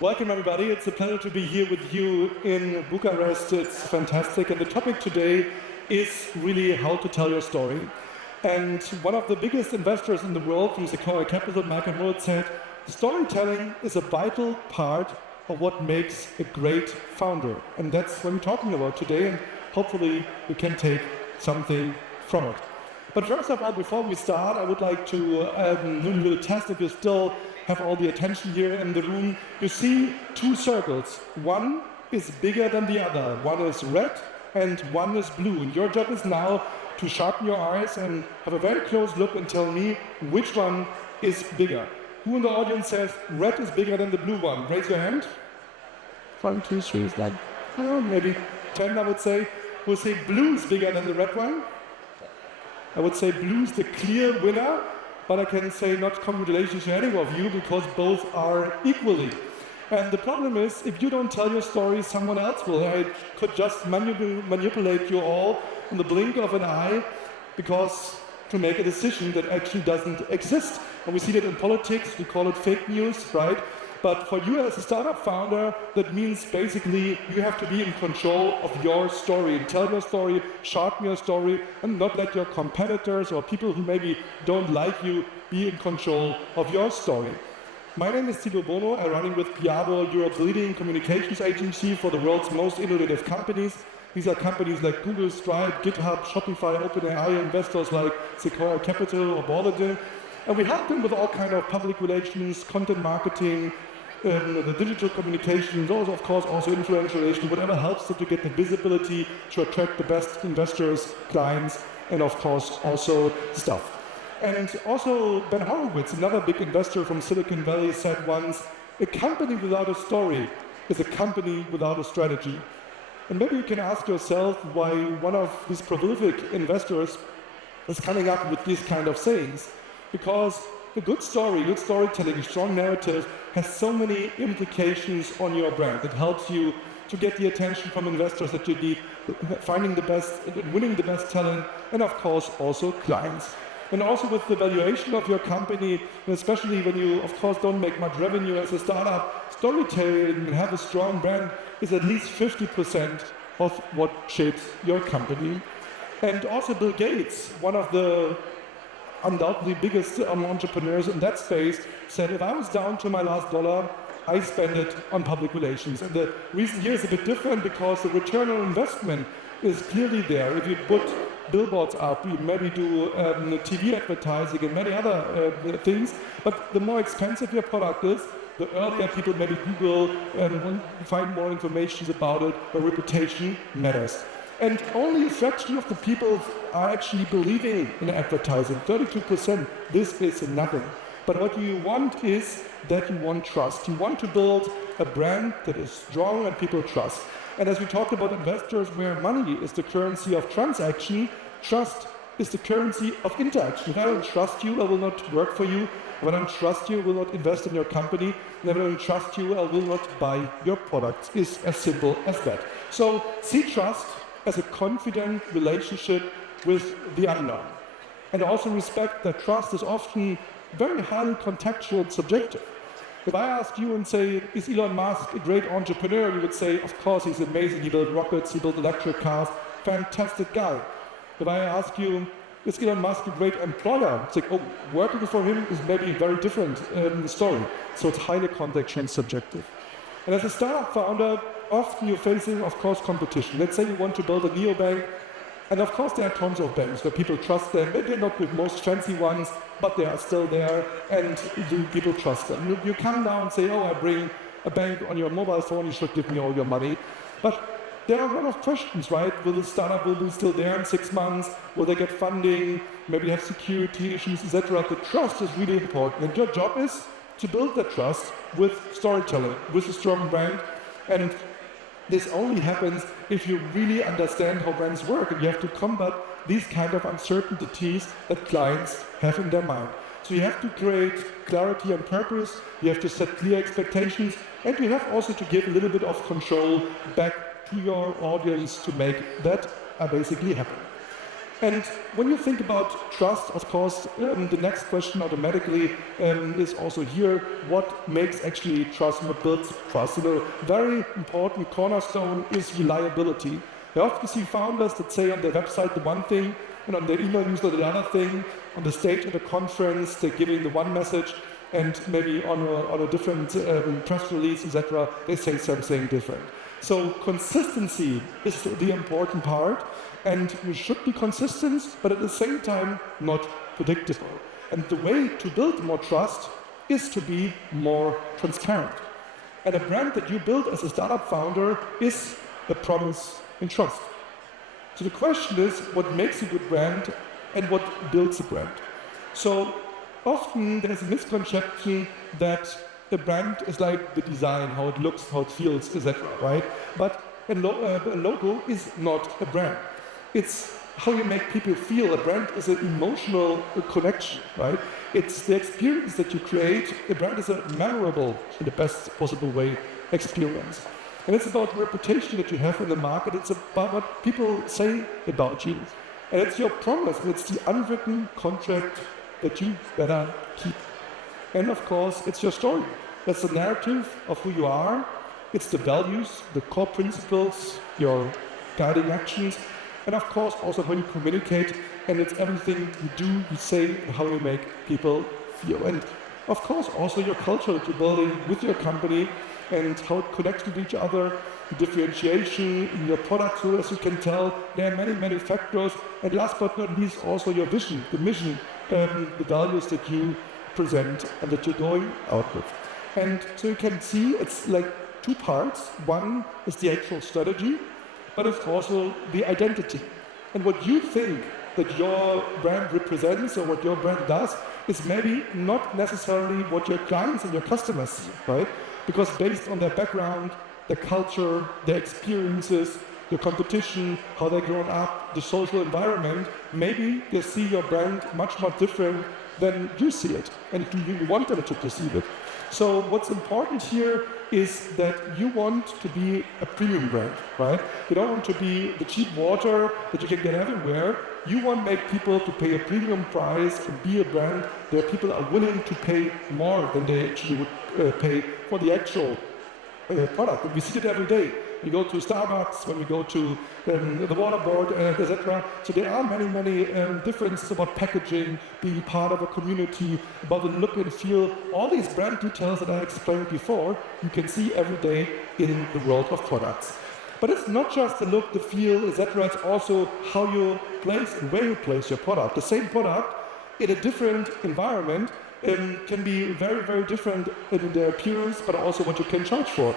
Welcome everybody, it's a pleasure to be here with you in Bucharest. It's fantastic, and the topic today is really how to tell your story. And one of the biggest investors in the world from Sequoia Capital, Michael Moritz, said, storytelling is a vital part of what makes a great founder. And that's what we're talking about today, and hopefully we can take something from it. But first of all, before we start, I would like to do a little test if you still have all the attention here in the room. You see two circles. One is bigger than the other. One is red and one is blue. And your job is now to sharpen your eyes and have a very close look and tell me which one is bigger. Who in the audience says red is bigger than the blue one? Raise your hand. 1, 2, 3 is like, maybe 10 I would say. Who will say blue is bigger than the red one? I would say blue is the clear winner. But I can say not congratulations to any of you because both are equally. And the problem is, if you don't tell your story, someone else will. I could just manipulate you all in the blink of an eye because to make a decision that actually doesn't exist. And we see that in politics, we call it fake news, right? But for you as a startup founder, that means basically you have to be in control of your story. Tell your story, sharpen your story, and not let your competitors or people who maybe don't like you be in control of your story. My name is Tilo Bonow. I'm running with PIABO, Europe's leading communications agency for the world's most innovative companies. These are companies like Google, Stripe, GitHub, Shopify, OpenAI, investors like Sequoia Capital or Borderden. And we help them with all kinds of public relations, content marketing, the digital communications, also of course also influential relations, whatever helps them to get the visibility to attract the best investors, clients, and of course also staff. And also Ben Horowitz, another big investor from Silicon Valley, said once, a company without a story is a company without a strategy. And maybe you can ask yourself why one of these prolific investors is coming up with these kind of sayings. Because a good story, good storytelling, a strong narrative has so many implications on your brand. It helps you to get the attention from investors that you need, finding the best, winning the best talent, and of course also clients. And also with the valuation of your company, and especially when you of course don't make much revenue as a startup, storytelling and have a strong brand is at least 50% of what shapes your company. And also Bill Gates, one of the undoubtedly biggest entrepreneurs in that space, said if I was down to my last dollar, I spend it on public relations. And the reason here is a bit different because the return on investment is clearly there. If you put billboards up, you maybe do TV advertising and many other things, but the more expensive your product is, the earlier people maybe Google and find more information about it, the reputation matters. And only a fraction of the people are actually believing in advertising, 32%. This is nothing. But what you want is that you want trust. You want to build a brand that is strong and people trust. And as we talked about investors, where money is the currency of transaction, trust is the currency of interaction. If I don't trust you, I will not work for you. If I don't trust you, I will not invest in your company. And if I don't trust you, I will not buy your products. It's as simple as that. So see trust as a confident relationship with the unknown. And also respect that trust is often very highly contextual and subjective. If I ask you and say, is Elon Musk a great entrepreneur? You would say, of course, he's amazing. He built rockets, he built electric cars, fantastic guy. If I ask you, is Elon Musk a great employer? It's like, oh, working for him is maybe a very different story. So it's highly contextual and subjective. And as a startup founder, often you're facing, of course, competition. Let's say you want to build a neobank, and of course there are tons of banks where people trust them. Maybe not the most fancy ones, but they are still there, and people trust them. You come now and say, oh, I bring a bank on your mobile phone, you should give me all your money. But there are a lot of questions, right? Will the startup be still there in 6 months? Will they get funding? Maybe have security issues, etc. The trust is really important, and your job is to build that trust with storytelling, with a strong brand. And this only happens if you really understand how brands work, and you have to combat these kind of uncertainties that clients have in their mind. So you have to create clarity and purpose, you have to set clear expectations, and you have also to give a little bit of control back to your audience to make that basically happen. And when you think about trust, of course, the next question automatically is also here, what makes actually trust, what builds trust? Very important cornerstone is reliability. I often see founders that say on their website the one thing, and on their email newsletter the other thing, on the stage at a conference they're giving the one message, and maybe on a different press release, etc., they say something different. So consistency is the important part, and you should be consistent, but at the same time not predictable. And the way to build more trust is to be more transparent. And a brand that you build as a startup founder is a promise in trust. So the question is, what makes a good brand and what builds a brand? So often there's a misconception that a brand is like the design, how it looks, how it feels, etc., right? But a logo is not a brand. It's how you make people feel. A brand is an emotional connection, right? It's the experience that you create. A brand is a memorable, in the best possible way, experience. And it's about the reputation that you have in the market. It's about what people say about you. And it's your promise. It's the unwritten contract that you better keep. And of course, it's your story. That's the narrative of who you are. It's the values, the core principles, your guiding actions. And of course, also how you communicate. And it's everything you do, you say, and how you make people feel. And of course, also your culture that you're building with your company and how it connects with each other, the differentiation in your product. So as you can tell, there are many, many factors. And last but not least, also your vision, the mission, the values that you present and that you're going out with. And so you can see it's like two parts. One is the actual strategy, but it's also the identity. And what you think that your brand represents or what your brand does is maybe not necessarily what your clients and your customers see, right? Because based on their background, their culture, their experiences, the competition, how they've grown up, the social environment, maybe they see your brand much more different than you see it, and do you want them to perceive it? So what's important here is that you want to be a premium brand, right? You don't want to be the cheap water that you can get everywhere. You want to make people to pay a premium price and be a brand that people are willing to pay more than they actually would pay for the actual product. And we see it every day. We go to Starbucks, when we go to the waterboard, etc. So there are many, many differences about packaging, being part of a community, about the look and feel. All these brand details that I explained before, you can see every day in the world of products. But it's not just the look, the feel, etc. It's also how you place and where you place your product. The same product in a different environment can be very, very different in their appearance, but also what you can charge for,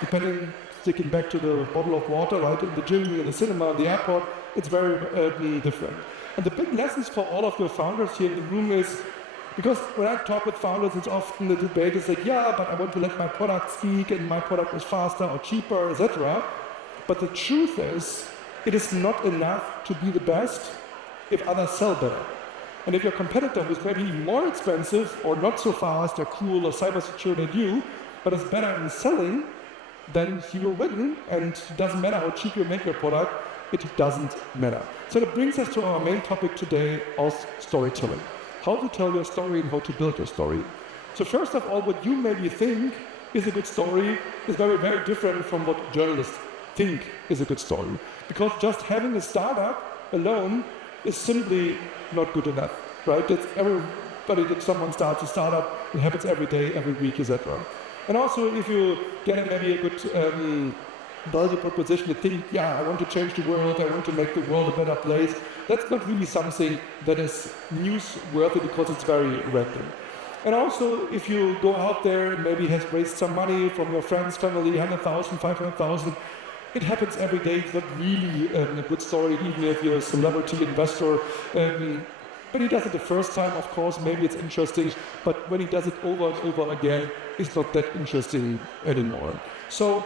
depending. Sticking back to the bottle of water, right, in the gym, in the cinema, in the airport, it's very different. And the big lessons for all of your founders here in the room is, because when I talk with founders, it's often the debate is like, yeah, but I want to let my product speak, and my product is faster or cheaper, etc. But the truth is, it is not enough to be the best if others sell better. And if your competitor is maybe more expensive or not so fast or cool or cybersecure than you, but is better in selling, then he will win, and it doesn't matter how cheap you make your product, it doesn't matter. So that brings us to our main topic today of storytelling. How to tell your story and how to build your story. So first of all, what you maybe think is a good story is very, very different from what journalists think is a good story. Because just having a startup alone is simply not good enough, right? That's everybody that someone starts a startup, it happens every day, every week, etc. And also, if you get maybe a good value proposition, you think, yeah, I want to change the world, I want to make the world a better place, that's not really something that is newsworthy because it's very random. And also, if you go out there and maybe has raised some money from your friends, family, 100,000, 500,000, it happens every day. It's not really a good story, even if you're a celebrity investor. When he does it the first time, of course, maybe it's interesting, but when he does it over and over again, it's not that interesting anymore. So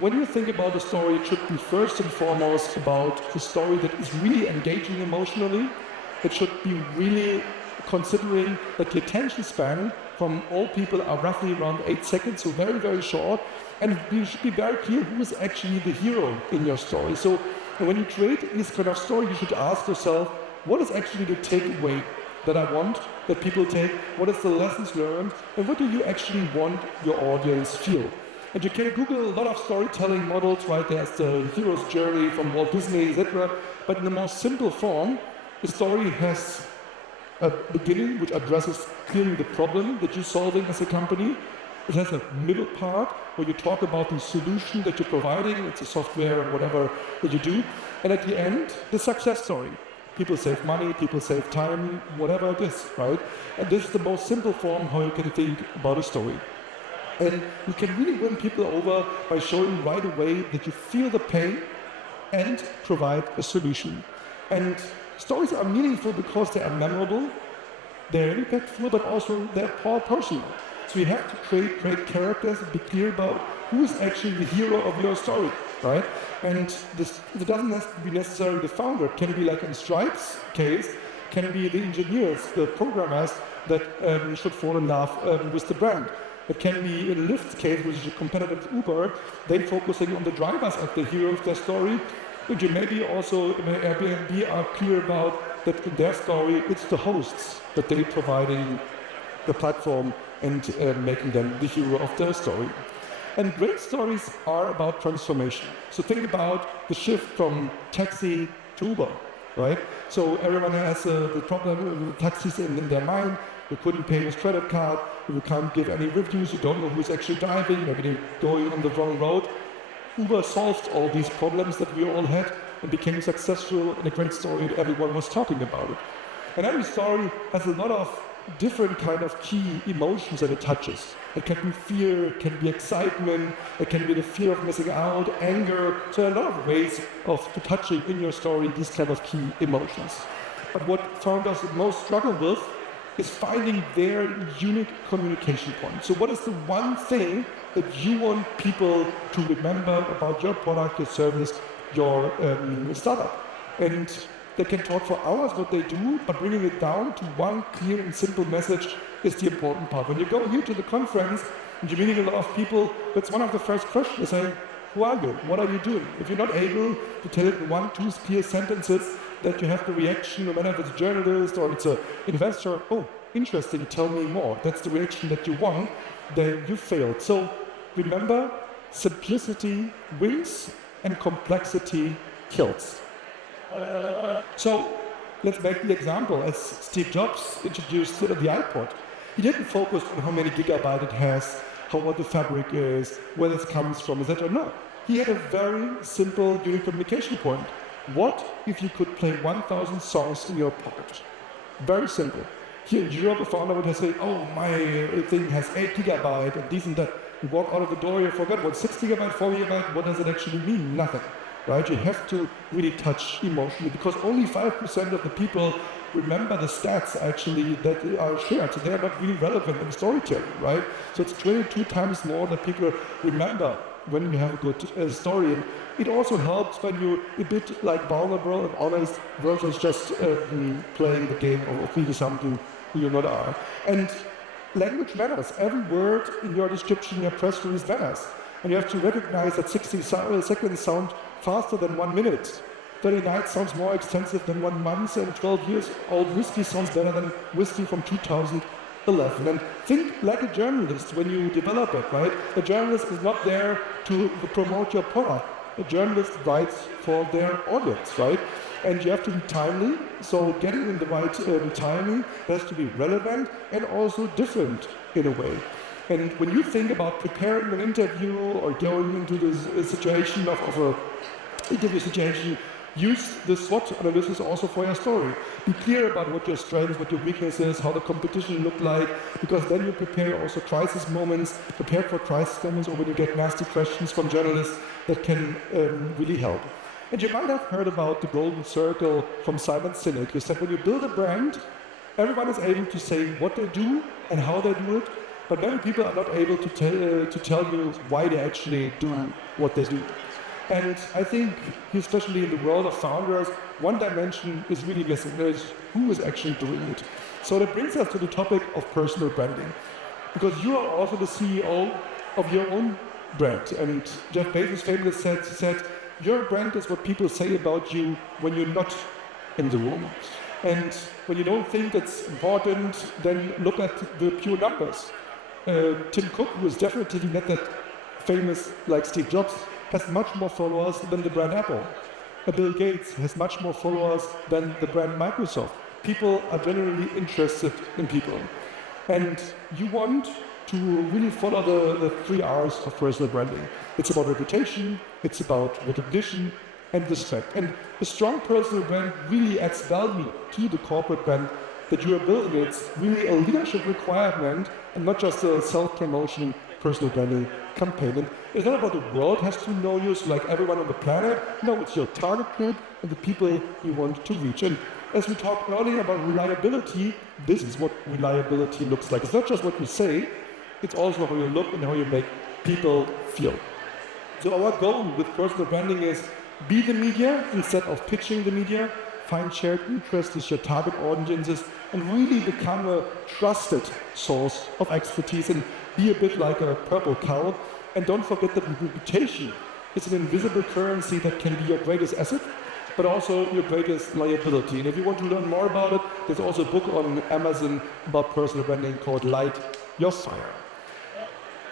when you think about a story, it should be first and foremost about a story that is really engaging emotionally. It should be really considering that the attention span from all people are roughly around 8 seconds, so very, very short. And you should be very clear who is actually the hero in your story. So And when you create this kind of story, you should ask yourself, what is actually the takeaway that I want that people take? What is the lessons learned? And what do you actually want your audience feel? And you can Google a lot of storytelling models, right? There's the hero's journey from Walt Disney, etc. But in the most simple form, the story has a beginning which addresses clearly the problem that you're solving as a company. It has a middle part where you talk about the solution that you're providing. It's a software or whatever that you do. And at the end, the success story. People save money, people save time, whatever it is, right? And this is the most simple form how you can think about a story. And you can really win people over by showing right away that you feel the pain and provide a solution. And stories are meaningful because they are memorable, they're impactful, but also they're personal. So you have to create great characters and be clear about who is actually the hero of your story, right? And it doesn't have to be necessarily the founder. It can be like in Stripe's case, can be the engineers, the programmers that should fall in love with the brand. It can be in Lyft's case, which is a competitor to Uber, they focusing on the drivers as the hero of their story. And you maybe also in Airbnb are clear about that in their story, it's the hosts that they're providing the platform and making them the hero of their story. And great stories are about transformation. So think about the shift from taxi to Uber, right? So everyone has the problem with taxis in their mind. You couldn't pay with credit card, you can't give any reviews, you don't know who's actually driving, maybe they're going on the wrong road. Uber solved all these problems that we all had and became successful in a great story that everyone was talking about it. And every story has a lot of different kind of key emotions that it touches. It can be fear, it can be excitement, it can be the fear of missing out, anger. So a lot of ways of touching in your story these kind of key emotions. But what founders most struggle with is finding their unique communication point. So what is the one thing that you want people to remember about your product, your service, your startup? And they can talk for hours what they do, but bringing it down to one clear and simple message is the important part. When you go here to the conference and you're meeting a lot of people, that's one of the first questions. They say, who are you? What are you doing? If you're not able to tell it in 1-2 clear sentences, that you have the reaction, no matter if it's a journalist or it's an investor, oh, interesting, tell me more. That's the reaction that you want, then you failed. So remember, simplicity wins and complexity kills. So let's make the example. As Steve Jobs introduced the iPod, he didn't focus on how many gigabytes it has, what the fabric is, where it comes from, etc. No, he had a very simple unique communication point. What if you could play 1,000 songs in your pocket? Very simple. Here in Europe, a founder would say, oh, my thing has 8 gigabytes and this and that. You walk out of the door, you forget what 6 gigabytes, 4 gigabytes, what does it actually mean? Nothing, right? You have to really touch emotionally because only 5% of the people remember the stats actually that are shared. So they're not really relevant in storytelling, right? So it's 22 times more that people remember when you have a good story. And it also helps when you're a bit like vulnerable and honest versus just playing the game or being something who you not are. And language matters. Every word in your description, your press release matters. And you have to recognize that 60 seconds sound faster than 1 minute. 30 nights sounds more extensive than 1 month, and 12 years old whiskey sounds better than whiskey from 2011. And think like a journalist when you develop it, right? A journalist is not there to promote your product. A journalist writes for their audience, right? And you have to be timely, so getting in the right timing has to be relevant and also different in a way. And when you think about preparing an interview or going into this situation of an interview situation, use the SWOT analysis also for your story. Be clear about what your strengths, what your weaknesses, how the competition look like, because then you prepare also crisis moments, prepare for crisis moments, or when you get nasty questions from journalists that can really help. And you might have heard about the golden circle from Simon Sinek, who said when you build a brand, everyone is able to say what they do and how they do it, but many people are not able to tell you why they actually do what they do. And I think, especially in the world of founders, one dimension is really missing. There is who is actually doing it. So that brings us to the topic of personal branding. Because you are also the CEO of your own brand. And Jeff Bezos famously said, your brand is what people say about you when you're not in the room. And when you don't think it's important, then look at the pure numbers. Tim Cook, who is definitely not that famous like Steve Jobs, has much more followers than the brand Apple. Bill Gates has much more followers than the brand Microsoft. People are generally interested in people. And you want to really follow the 3 R's of personal branding. It's about reputation, it's about recognition, and respect. And a strong personal brand really adds value to the corporate brand that you are building. It's really a leadership requirement and not just a self-promotion personal branding campaign. And it's not about the world has to know you, so like everyone on the planet. No, it's your target group and the people you want to reach. And as we talked earlier about reliability, this is what reliability looks like. It's not just what you say, it's also how you look and how you make people feel. So our goal with personal branding is be the media instead of pitching the media, find shared interests with your target audiences, and really become a trusted source of expertise and be a bit like a purple cow. And don't forget that reputation is an invisible currency that can be your greatest asset, but also your greatest liability. And if you want to learn more about it, there's also a book on Amazon about personal branding called Light Your Fire.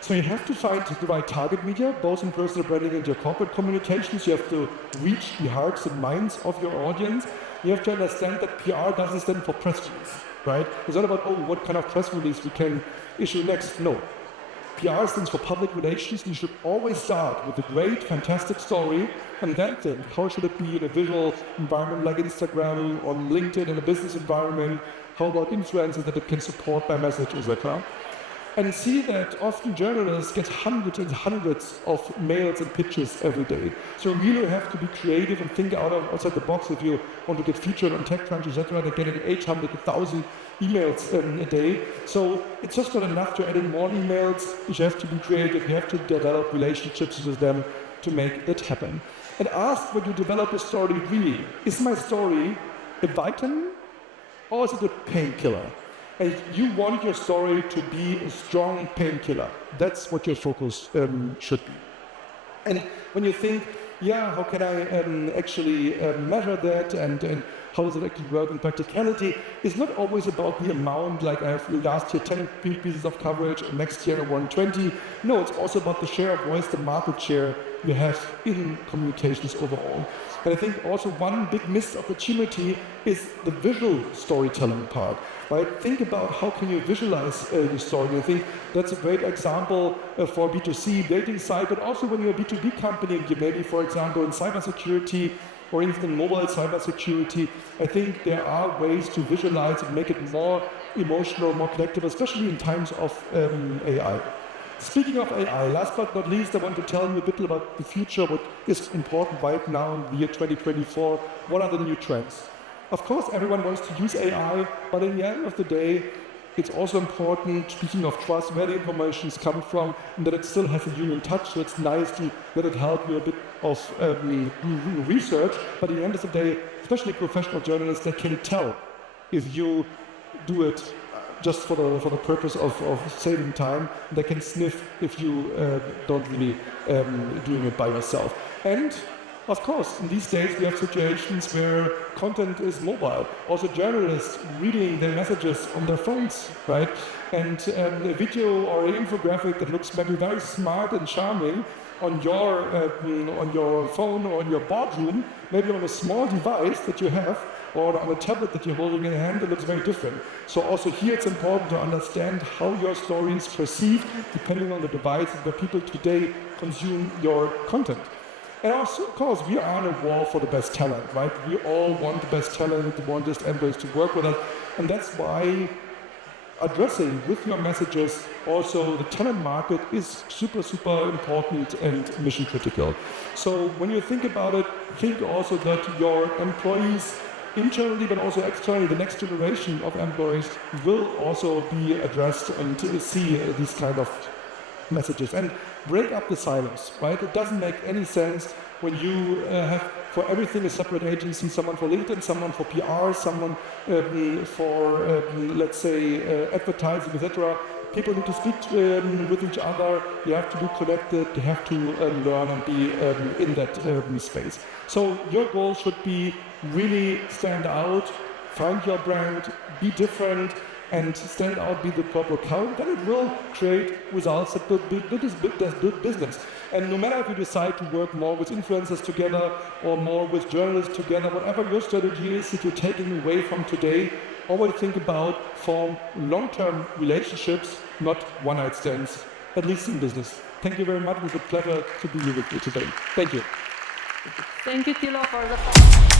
So you have to find the right target media, both in personal branding and your corporate communications. You have to reach the hearts and minds of your audience. You have to understand that PR doesn't stand for press release, right? It's not about, oh, what kind of press release we can issue next. No. PR stands for public relations. You should always start with a great, fantastic story and then think, how should it be in a visual environment like Instagram, on LinkedIn, in a business environment? How about influencers that it can support by message, etc.? And see that often journalists get hundreds and hundreds of mails and pitches every day. So you really have to be creative and think outside the box. If you want to get featured on TechCrunch, etc., they're getting 800, 1,000 emails a day. So it's just not enough to add in more emails. You have to be creative. You have to develop relationships with them to make that happen. And ask when you develop a story, really, is my story a vitamin or is it a painkiller? And you want your story to be a strong painkiller. That's what your focus should be. And when you think, yeah, how can I actually measure that and how does it actually work in practicality, it's not always about the amount, like I have last year 10 pieces of coverage, and next year 120. No, it's also about the share of voice, the market share you have in communications overall. And I think also one big missed opportunity is the visual storytelling part, right? Think about how can you visualize your story. And I think that's a great example for B2C dating site, but also when you're a B2B company, you maybe, for example, in cybersecurity or even in mobile cybersecurity, I think there are ways to visualize and make it more emotional, more connected, especially in times of AI. Speaking of AI, last but not least, I want to tell you a bit about the future, what is important right now in the year 2024. What are the new trends? Of course, everyone wants to use AI, but in the end of the day, it's also important, speaking of trust, where the information is coming from, and that it still has a human touch, so it's nice to let it help you a bit of research, but at the end of the day, especially professional journalists, they can tell if you do it just for the purpose of saving time. They can sniff if you don't really doing it by yourself. And of course, in these days we have situations where content is mobile. Also journalists reading their messages on their phones, right? And a video or an infographic that looks maybe very smart and charming on your phone or in your boardroom, maybe on a small device that you have, or on a tablet that you're holding in your hand, it looks very different. So also here it's important to understand how your story is perceived depending on the device where people today consume your content. And also, of course, we are in a war for the best talent, right? We all want the best talent, we want just employees to work with us, and that's why addressing with your messages also the talent market is super, super important and mission critical. So when you think about it, think also that your employees internally but also externally, the next generation of employees will also be addressed and see these kind of messages. And break up the silos, right? It doesn't make any sense when you have for everything a separate agency, someone for LinkedIn, someone for PR, someone for, let's say, advertising, etc. people need to speak with each other, you have to be connected, you have to learn and be in that space. So your goal should be really stand out, find your brand, be different, and stand out, be the proper count, then it will create results that build business. And no matter if you decide to work more with influencers together or more with journalists together, whatever your strategy is that you're taking away from today, always think about form long-term relationships, not one-night stands, at least in business. Thank you very much. It was a pleasure to be here with you today. Thank you. Thank you, Tilo, for the